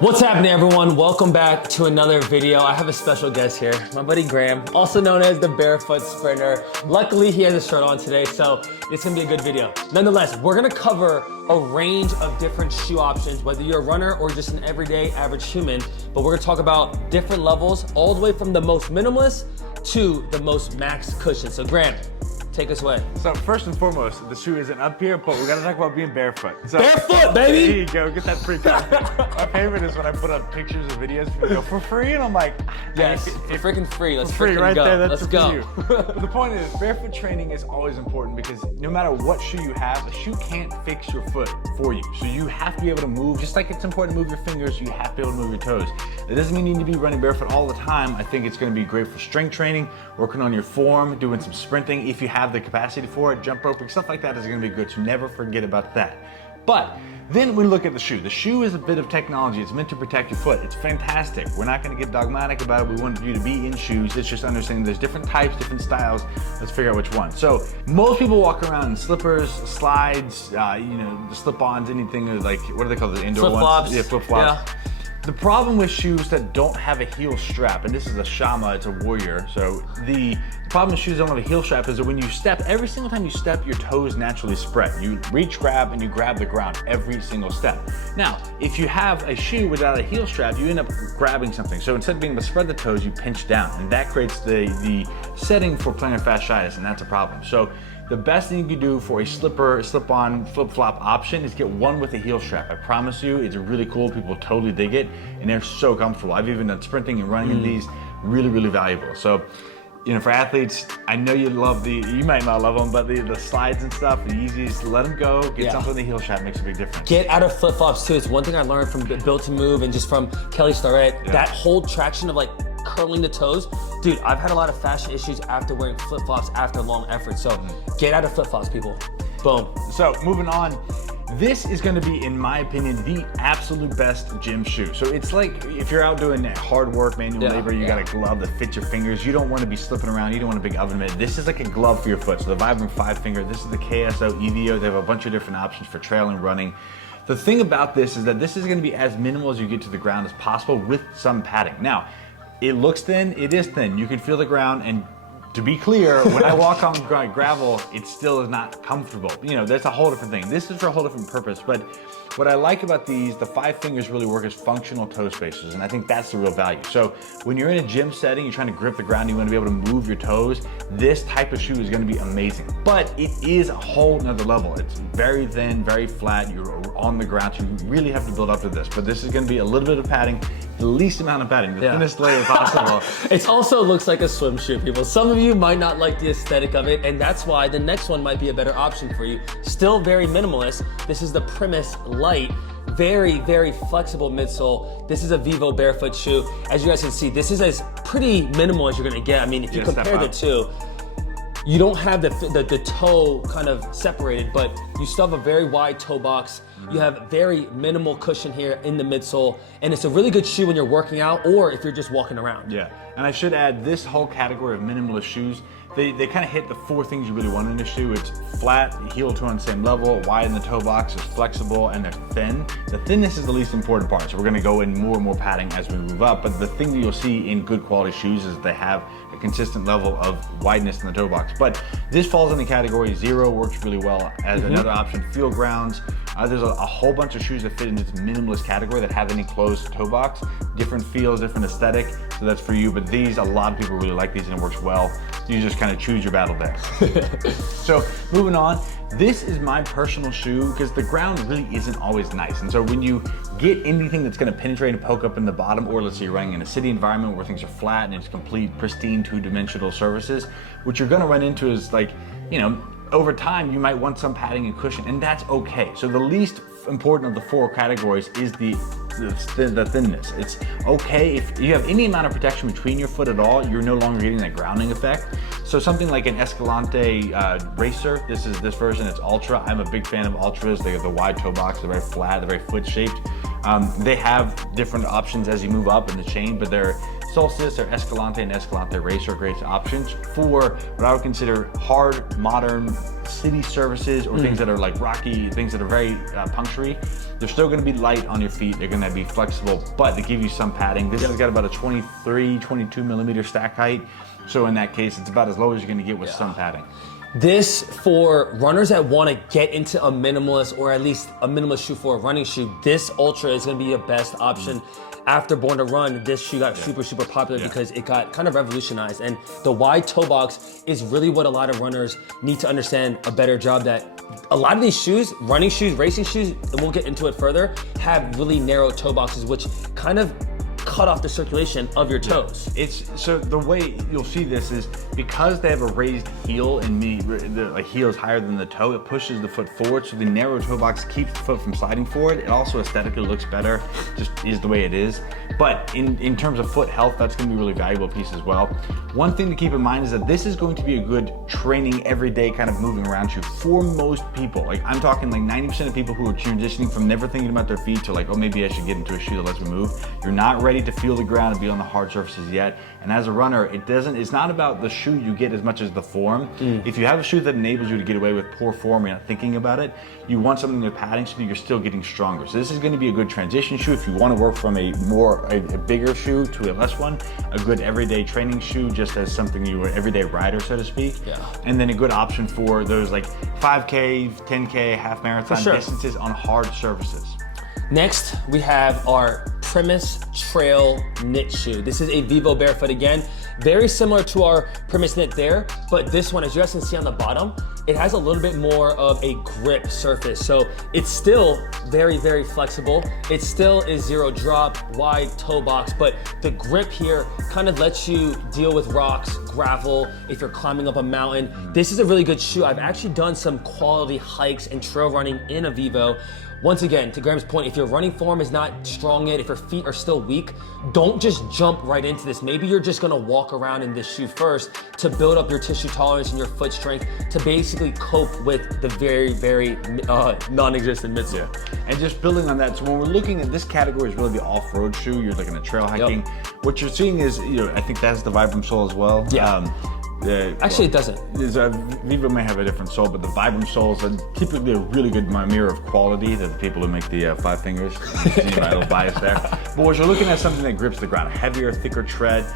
What's happening, everyone? Welcome back to another video. I have a special guest here, my buddy Graham, also known as the Barefoot Sprinter. Luckily, he has a shirt on today, so it's gonna be a good video. Nonetheless, we're gonna cover a range of different shoe options, whether you're a runner or just an everyday average human, but we're gonna talk about different levels, all the way from the most minimalist to the most max cushion. So Graham, take us away. So first and foremost, the shoe isn't up here, but we gotta talk about being barefoot. So, Barefoot, baby! There you go, get that free content. My favorite is when I put up pictures or videos, people go, for free? And I'm like, yes, for freaking free. Let's free freaking right go. there, that's Let's go. But the point is, barefoot training is always important because no matter what shoe you have, a shoe can't fix your foot for you. So you have to be able to move, just like it's important to move your fingers, you have to be able to move your toes. It doesn't mean you need to be running barefoot all the time. I think it's gonna be great for strength training, working on your form, doing some sprinting if you have the capacity for it, jump roping, stuff like that is gonna be good, so never forget about that. But then we look at the shoe. The shoe is a bit of technology. It's meant to protect your foot. It's fantastic. We're not gonna get dogmatic about it. We want you to be in shoes. It's just understanding there's different types, different styles. Let's figure out which one. So most people walk around in slippers, slides, the slip-ons, anything like, what do they call the indoor Flip-flops. ones? Yeah, flip-flops. Yeah. The problem with shoes that don't have a heel strap, and this is a Shama, it's a Warrior, so the problem with shoes that don't have a heel strap is that when you step, every single time you step, your toes naturally spread. You reach, grab, and you grab the ground every single step. Now, if you have a shoe without a heel strap, you end up grabbing something. So instead of being able to spread the toes, you pinch down, and that creates the setting for plantar fasciitis, and that's a problem. So the best thing you can do for a slipper, slip-on, flip-flop option is get one with a heel strap. I promise you, it's really cool. People totally dig it, and they're so comfortable. I've even done sprinting and running in these. Really, really valuable. So, for athletes, I know you might not love them, but the slides and stuff, the Yeezys, let them go. Get something with a heel strap, makes a big difference. Get out of flip-flops too. It's one thing I learned from Built to Move and just from Kelly Starrett. Yeah. That whole traction of like curling the toes. Dude, I've had a lot of fascia issues after wearing flip-flops after long effort. So get out of flip-flops, people. Boom. So moving on, this is gonna be, in my opinion, the absolute best gym shoe. So it's like if you're out doing hard work, manual labor, you got a glove that fits your fingers. You don't wanna be slipping around, you don't want a big oven mitt. This is like a glove for your foot. So the Vibram 5-finger, this is the KSO EVO. They have a bunch of different options for trail and running. The thing about this is that this is gonna be as minimal as you get to the ground as possible with some padding. Now, it looks thin, it is thin. You can feel the ground, and to be clear, when I walk on gravel, it still is not comfortable. That's a whole different thing. This is for a whole different purpose, but what I like about these, the 5 fingers really work as functional toe spacers, and I think that's the real value. So when you're in a gym setting, you're trying to grip the ground, you want to be able to move your toes, this type of shoe is going to be amazing. But it is a whole nother level. It's very thin, very flat, you're on the ground, so you really have to build up to this. But this is going to be a little bit of padding, the least amount of padding, the thinnest layer possible. It also looks like a swim shoe, people. Some of you might not like the aesthetic of it, and that's why the next one might be a better option for you. Still very minimalist. This is the Primus Light. Very, very flexible midsole. This is a Vivo barefoot shoe. As you guys can see, this is as pretty minimal as you're gonna get. I mean, if you compare the two, you don't have the toe kind of separated, but you still have a very wide toe box. You have very minimal cushion here in the midsole, and it's a really good shoe when you're working out or if you're just walking around. Yeah, and I should add, this whole category of minimalist shoes, they kind of hit the 4 things you really want in a shoe. It's flat, heel to on the same level, wide in the toe box, it's flexible, and they're thin. The thinness is the least important part, so we're gonna go in more and more padding as we move up, but the thing that you'll see in good quality shoes is they have a consistent level of wideness in the toe box. But this falls in the category 0, works really well as another option. Feel grounds. There's a whole bunch of shoes that fit into this minimalist category that have any closed toe box, different feels, different aesthetic, so that's for you. But these, a lot of people really like these and it works well. You just kind of choose your battle there. So moving on, this is my personal shoe because the ground really isn't always nice. And so when you get anything that's gonna penetrate and poke up in the bottom, or let's say you're running in a city environment where things are flat and it's complete, pristine, 2-dimensional surfaces, what you're gonna run into is like, over time, you might want some padding and cushion, and that's okay. So the least important of the 4 categories is the thinness. It's okay if you have any amount of protection between your foot at all, you're no longer getting that grounding effect. So something like an Escalante Racer, this version, it's Ultra. I'm a big fan of Ultras. They have the wide toe box, they're very flat, they're very foot shaped. They have different options as you move up in the chain, but they're Solstice or Escalante and Escalante Race are great options for what I would consider hard, modern city services or things that are like rocky, things that are very punctury. They're still going to be light on your feet. They're going to be flexible, but they give you some padding. This has got about a 23, 22 millimeter stack height. So in that case, it's about as low as you're going to get with some padding. This, for runners that want to get into a minimalist or at least a minimalist shoe for a running shoe, this Ultra is going to be your best option. After Born to Run, this shoe got super popular because it got kind of revolutionized. And the wide toe box is really what a lot of runners need to understand a better job that a lot of these shoes, running shoes, racing shoes, and we'll get into it further, have really narrow toe boxes, which kind of cut off the circulation of your toes. So the way you'll see this is because they have a raised heel and the heel is higher than the toe, it pushes the foot forward, so the narrow toe box keeps the foot from sliding forward. It also aesthetically looks better, just is the way it is. But in terms of foot health, that's going to be a really valuable piece as well. One thing to keep in mind is that this is going to be a good training everyday kind of moving around shoe for most people. Like I'm talking like 90% of people who are transitioning from never thinking about their feet to like, oh, maybe I should get into a shoe that lets me move. You're not ready to feel the ground and be on the hard surfaces yet. And as a runner, it's not about the shoe you get as much as the form. If you have a shoe that enables you to get away with poor form, you're not thinking about it, you want something with padding so that you're still getting stronger. So this is going to be a good transition shoe if you want to work from a bigger shoe to a less one, a good everyday training shoe just as something you were everyday rider, so to speak. And then a good option for those like 5K, 10K, half marathon distances on hard surfaces. Next, we have our Primus Trail Knit shoe. This is a Vivo Barefoot again, very similar to our Primus Knit there, but this one, as you guys can see on the bottom, it has a little bit more of a grip surface. So it's still very flexible. It still is zero drop, wide toe box, but the grip here kind of lets you deal with rocks, gravel, if you're climbing up a mountain. This is a really good shoe. I've actually done some quality hikes and trail running in a Vivo. Once again, to Graham's point, if your running form is not strong yet, if your feet are still weak, don't just jump right into this. Maybe you're just gonna walk around in this shoe first to build up your tissue tolerance and your foot strength to basically cope with the very non-existent midsole. And just building on that, so when we're looking at this category is really the off-road shoe, you're looking at trail hiking. What you're seeing is, I think that's the Vibram sole as well. Actually, it doesn't. Vivo may have a different sole, but the Vibram soles are typically a really good mirror of quality that the people who make the 5 fingers. See my little bias there. But what you're looking at something that grips the ground, heavier, thicker tread,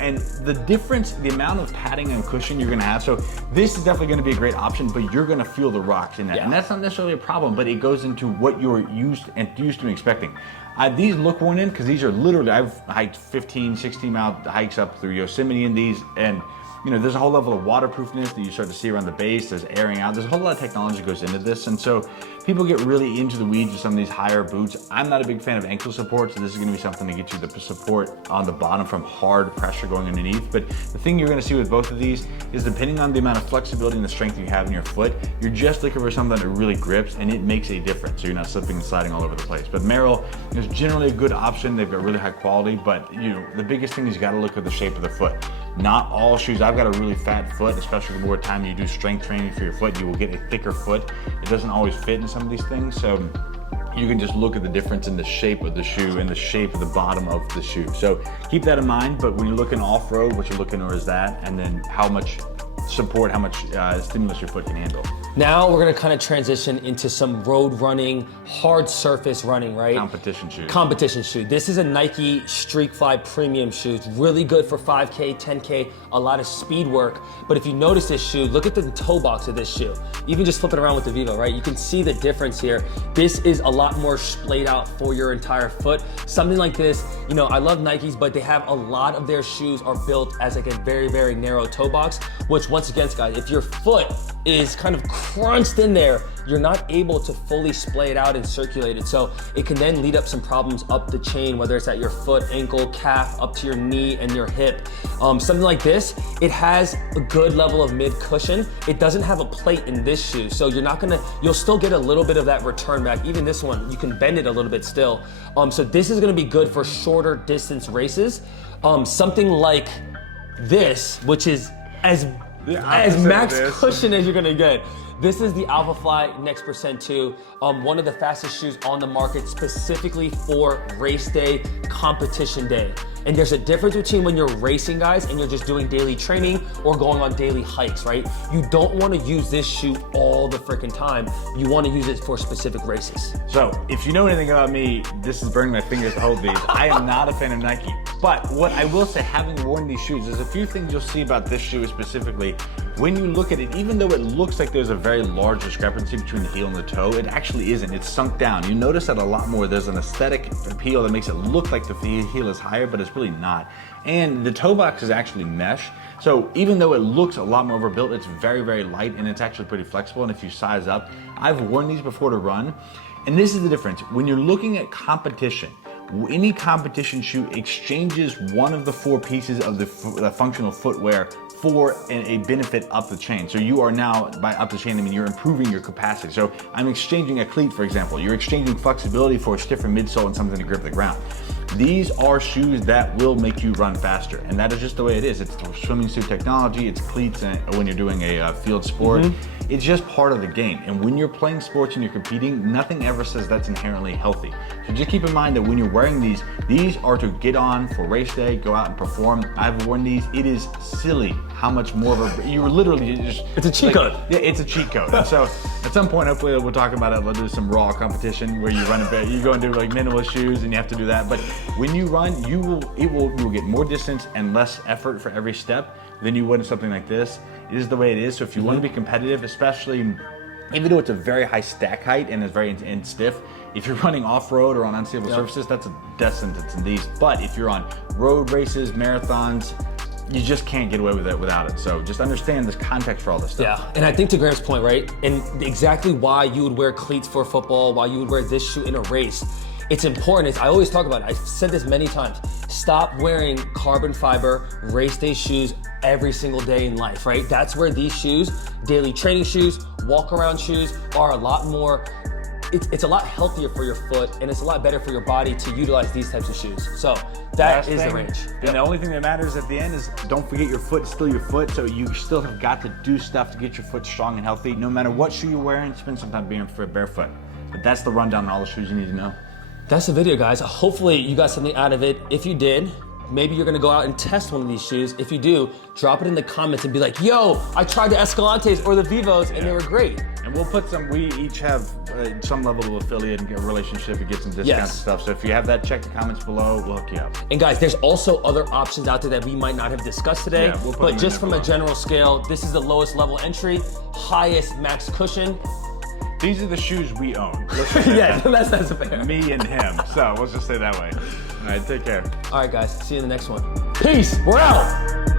and the difference, the amount of padding and cushion you're going to have. So this is definitely going to be a great option, but you're going to feel the rocks in that, and that's not necessarily a problem. But it goes into what you're used to and expecting. These look worn in because these are literally, I've hiked 15, 16-mile hikes up through Yosemite in these, and there's a whole level of waterproofness that you start to see around the base. There's airing out. There's a whole lot of technology that goes into this. And so people get really into the weeds with some of these higher boots. I'm not a big fan of ankle support, so this is going to be something to get you the support on the bottom from hard pressure going underneath. But the thing you're going to see with both of these is depending on the amount of flexibility and the strength you have in your foot, you're just looking for something that really grips, and it makes a difference. So you're not slipping and sliding all over the place. But Merrell is generally a good option. They've got really high quality, but the biggest thing is you got to look at the shape of the foot. Not all shoes. I've got a really fat foot, especially the more time you do strength training for your foot, you will get a thicker foot. It doesn't always fit in some of these things, so you can just look at the difference in the shape of the shoe and the shape of the bottom of the shoe. So keep that in mind, but when you're looking off-road, what you're looking for is that, and then how much support, how much stimulus your foot can handle. Now we're gonna kind of transition into some road running, hard surface running, right? Competition shoes. Competition shoe. This is a Nike Streakfly premium shoe. It's really good for 5K, 10K, a lot of speed work. But if you notice this shoe, look at the toe box of this shoe. Even just flipping around with the Vivo, right? You can see the difference here. This is a lot more splayed out for your entire foot. Something like this, I love Nikes, but they have a lot of their shoes are built as like a very narrow toe box, which once again, guys, if your foot is kind of crunched in there, you're not able to fully splay it out and circulate it. So it can then lead up some problems up the chain, whether it's at your foot, ankle, calf, up to your knee and your hip. Something like this, it has a good level of mid cushion. It doesn't have a plate in this shoe. So you'll still get a little bit of that return back. Even this one, you can bend it a little bit still. So this is gonna be good for shorter distance races. Something like this, which is as max cushion as you're gonna get. This is the Alphafly Next Percent 2, one of the fastest shoes on the market specifically for race day, competition day. And there's a difference between when you're racing, guys, and you're just doing daily training or going on daily hikes, right? You don't want to use this shoe all the freaking time. You want to use it for specific races. So if you know anything about me, this is burning my fingers to hold these. I am not a fan of Nike. But what I will say, having worn these shoes, there's a few things you'll see about this shoe specifically. When you look at it, even though it looks like there's a very large discrepancy between the heel and the toe, it actually isn't. It's sunk down. You notice that a lot more. There's an aesthetic appeal that makes it look like the heel is higher, but it's really not. And the toe box is actually mesh. So even though it looks a lot more overbuilt, it's very, very light and it's actually pretty flexible. And if you size up, I've worn these before to run. And this is the difference. When you're looking at competition, any competition shoe exchanges one of the 4 pieces of the functional footwear for a benefit up the chain. So you are now, by up the chain, I mean you're improving your capacity. So I'm exchanging a cleat, for example. You're exchanging flexibility for a stiffer midsole and something to grip the ground. These are shoes that will make you run faster, and that is just the way it is. It's swimming suit technology, it's cleats when you're doing a field sport. It's just part of the game. And when you're playing sports and you're competing, nothing ever says that's inherently healthy. So just keep in mind that when you're wearing these are to get on for race day, go out and perform. I've worn these. It is silly how much more of you were literally just. It's a cheat code. Yeah, it's a cheat code. And so at some point, hopefully we'll talk about it. We'll do some raw competition where you run a bit, you go and do like minimalist shoes and you have to do that. But when you run, you will get more distance and less effort for every step than you would in something like this. It is the way it is. So if you want to be competitive, especially even though it's a very high stack height and it's very stiff, if you're running off-road or on unstable surfaces, that's a death sentence in these. But if you're on road races, marathons, you just can't get away with it without it. So just understand this context for all this stuff. Yeah, and I think to Graham's point, right? And exactly why you would wear cleats for football, why you would wear this shoe in a race. It's important. I always talk about it. I've said this many times. Stop wearing carbon fiber race day shoes every single day in life, right? That's where these shoes, daily training shoes, walk around shoes, are a lot more, it's a lot healthier for your foot and it's a lot better for your body to utilize these types of shoes. So that is the range. And the only thing that matters at the end is don't forget your foot is still your foot. So you still have got to do stuff to get your foot strong and healthy. No matter what shoe you're wearing, spend some time being barefoot. But that's the rundown on all the shoes you need to know. That's the video, guys. Hopefully you got something out of it. If you did, maybe you're gonna go out and test one of these shoes. If you do, drop it in the comments and be like, yo, I tried the Escalantes or the Vivos and they were great. And we'll put we each have some level of affiliate and get a relationship and get some discounts and stuff. So if you have that, check the comments below, we'll hook you up. And guys, there's also other options out there that we might not have discussed today, but just from a general scale, this is the lowest level entry, highest max cushion. These are the shoes we own. Yeah, that's fair. Me and him. So let's just say that way. All right, take care. All right, guys, see you in the next one. Peace, we're out.